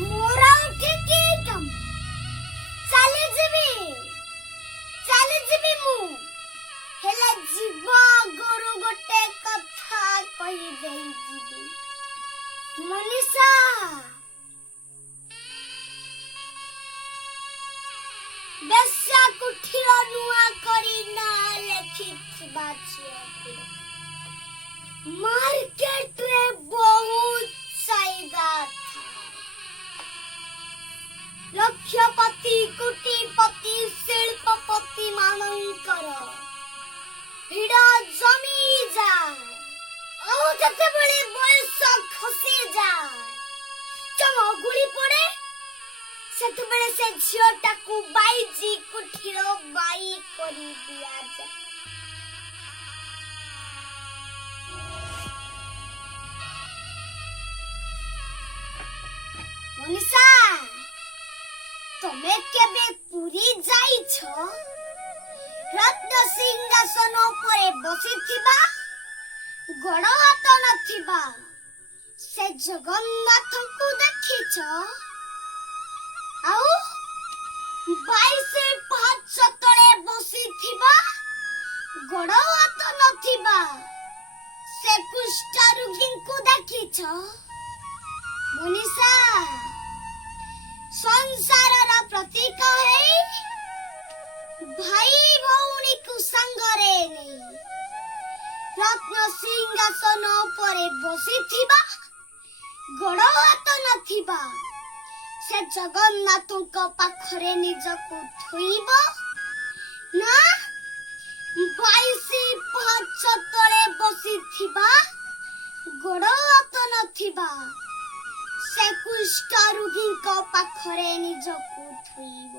मोरा उठिकी कम चाली जीवी मु हेला जीव गुरु गोटे कथा कहि देई जीवी मनीषा बेस्या कुठी नुआ करी ना लेखिथिबा छिए मार्केट रे बहुत चाहिदा लक्षपति कोटिपति शिल्पपति मानकर भिड़ जमी जाए और जते बड़े बयस खसी जाए चमगुड़ी पड़े सेते बड़े से झियोटा को बाईजी कुठिरो बाई करी दिया जाए मनीषा तमे केबे पुरी जाइछ रत्न सिंहासन उपरे बसिथिबा गड़ हाथ नथिबा से जगन्नाथ को देखिछ आउ 22 पाँच तले बसिथिबा गड़ हाथ नथिबा से कुष्ठ रोगी को देखिछ मनीषा संसार प्रतीक है भाई भौणी को संगरे नहीं रत्न सिंहासन उपरे बसिथिबा गड़ हाथ नथिबा से जगन्नाथ पाखरे निजको थोइब ना 22 पाँच तले बसिथिबा गड़ हाथ नथिबा से कुष्ठ रोगी पाखरे निजको थोइब।